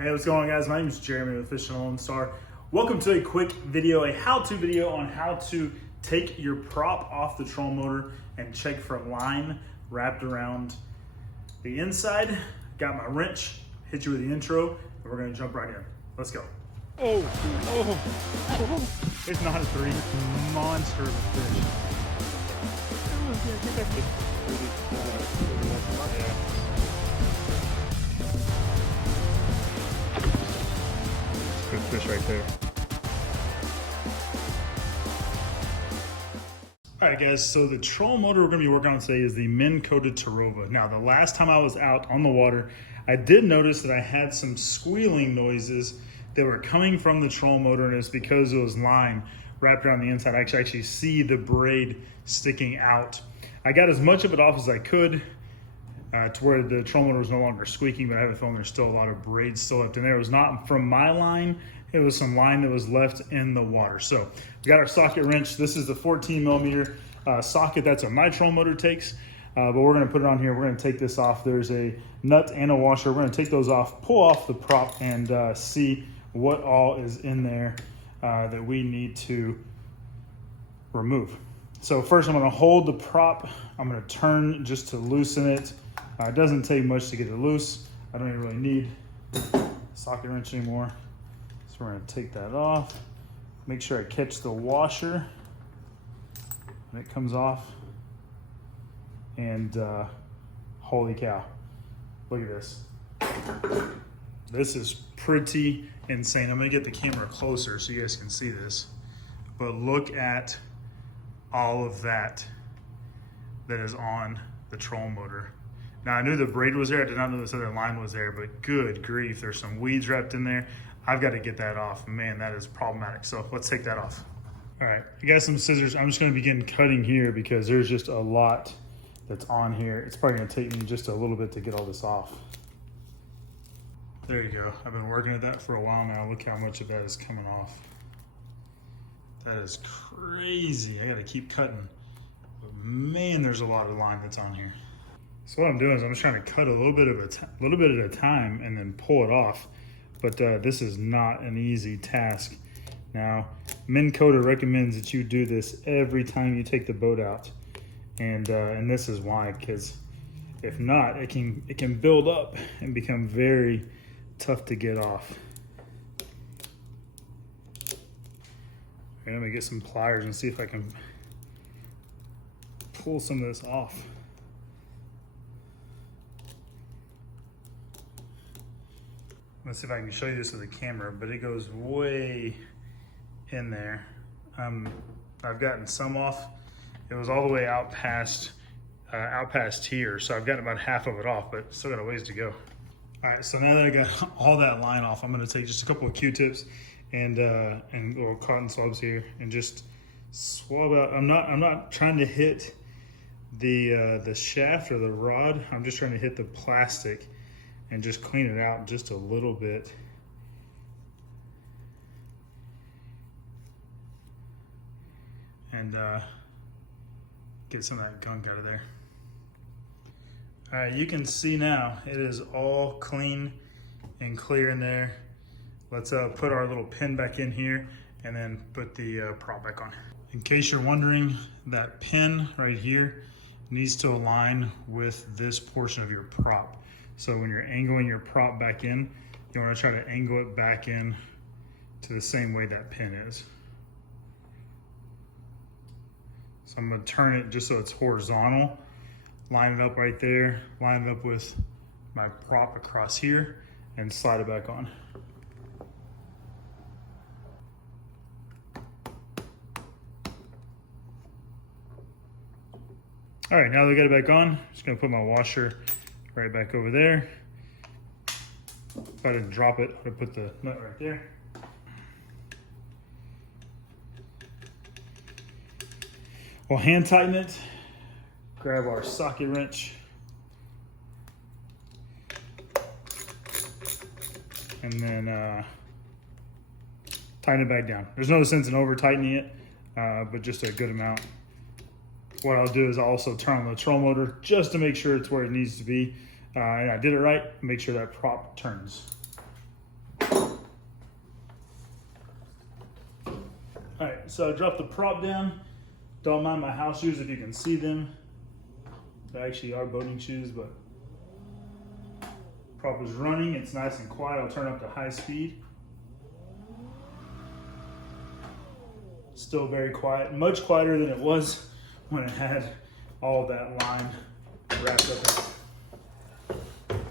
Hey, what's going on, guys? My name is Jeremy with Fishing Lone Star. Welcome to a quick video, a how-to video on how to take your prop off the trolling motor and check for line wrapped around the inside. Got my wrench, hit you with the intro, and we're gonna jump right in. Let's go. Oh. It's not a three, it's a monster of a fish. Good fish right there. All right, guys, so the trolling motor we're gonna be working on today is the Minn Kota. Now, the last time I was out on the water, I did notice that I had some squealing noises that were coming from the trolling motor, and it's because it was line wrapped around the inside. I actually see the braid sticking out. I got as much of it off as I could to where the trolling motor was no longer squeaking, but I have a feeling there's still a lot of braid still left in there. It was not from my line, it was some line that was left in the water. So we got our socket wrench. This is the 14 millimeter socket. That's what my trolling motor takes, but we're gonna put it on here. We're gonna take this off. There's a nut and a washer. We're gonna take those off, pull off the prop, and see what all is in there that we need to remove. So first I'm gonna hold the prop. I'm gonna turn just to loosen it. It doesn't take much to get it loose. I don't even really need a socket wrench anymore. So we're gonna take that off. Make sure I catch the washer when it comes off. And holy cow, look at this. This is pretty insane. I'm gonna get the camera closer so you guys can see this. But look at all of that is on the trolling motor. Now, I knew the braid was there. I did not know this other line was there, but good grief, there's some weeds wrapped in there. I've got to get that off. Man, that is problematic. So let's take that off. All right, I got some scissors. I'm just gonna begin cutting here because there's just a lot that's on here. It's probably gonna take me just a little bit to get all this off. There you go. I've been working at that for a while now. Look how much of that is coming off. That is crazy. I gotta keep cutting. But man, there's a lot of line that's on here. So what I'm doing is I'm just trying to cut a little bit at a time and then pull it off. But this is not an easy task. Now, Minn Kota recommends that you do this every time you take the boat out. And this is why, because if not, it can build up and become very tough to get off. Let me get some pliers and see if I can pull some of this off. Let's see if I can show you this with the camera, but it goes way in there. I've gotten some off. It was all the way out past here, so I've gotten about half of it off, but still got a ways to go. All right, so now that I got all that line off, I'm gonna take just a couple of Q-tips and little cotton swabs here and just swab out. I'm not trying to hit the shaft or the rod. I'm just trying to hit the plastic and just clean it out just a little bit. And get some of that gunk out of there. All right, you can see now it is all clean and clear in there. Let's put our little pin back in here and then put the prop back on. In case you're wondering, that pin right here needs to align with this portion of your prop. So when you're angling your prop back in, you want to try to angle it back in to the same way that pin is. So I'm going to turn it just so it's horizontal, line it up right there, line it up with my prop across here, and slide it back on. All right, now that I got it back on, I'm just gonna put my washer right back over there. If I didn't drop it, I put the nut right there. We'll hand tighten it, grab our socket wrench, and then tighten it back down. There's no sense in over tightening it, but just a good amount. What I'll do is I'll also turn on the trolling motor just to make sure it's where it needs to be. And I did it right, make sure that prop turns. All right, so I dropped the prop down. Don't mind my house shoes if you can see them. They actually are boating shoes, but prop is running. It's nice and quiet. I'll turn up to high speed. Still very quiet, much quieter than it was when it had all that line wrapped up in it.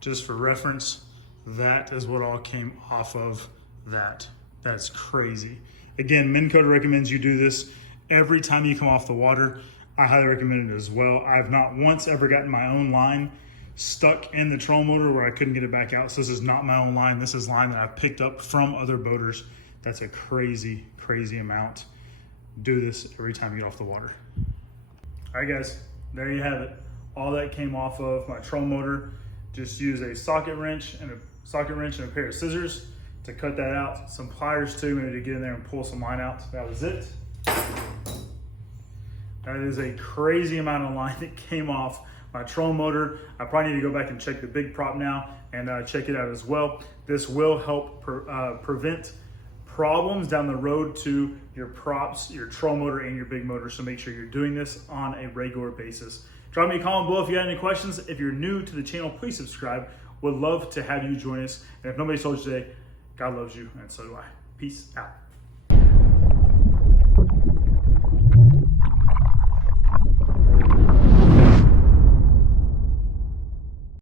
Just for reference, that is what all came off of that. That's crazy. Again, Minn Kota recommends you do this every time you come off the water. I highly recommend it as well. I've not once ever gotten my own line stuck in the trolling motor where I couldn't get it back out. So this is not my own line. This is line that I've picked up from other boaters. That's a crazy, crazy amount. Do this every time you get off the water. All right, guys, there you have it. All that came off of my trolling motor. Just use a socket wrench and a pair of scissors to cut that out. Some pliers too, maybe to get in there and pull some line out. That was it. That is a crazy amount of line that came off my trolling motor. I probably need to go back and check the big prop now and check it out as well. This will help prevent problems down the road to your props, your trolling motor, and your big motor. So make sure you're doing this on a regular basis. Drop me a comment below if you got any questions. If you're new to the channel, please subscribe. Would love to have you join us. And if nobody's told you today, God loves you, and so do I. Peace out.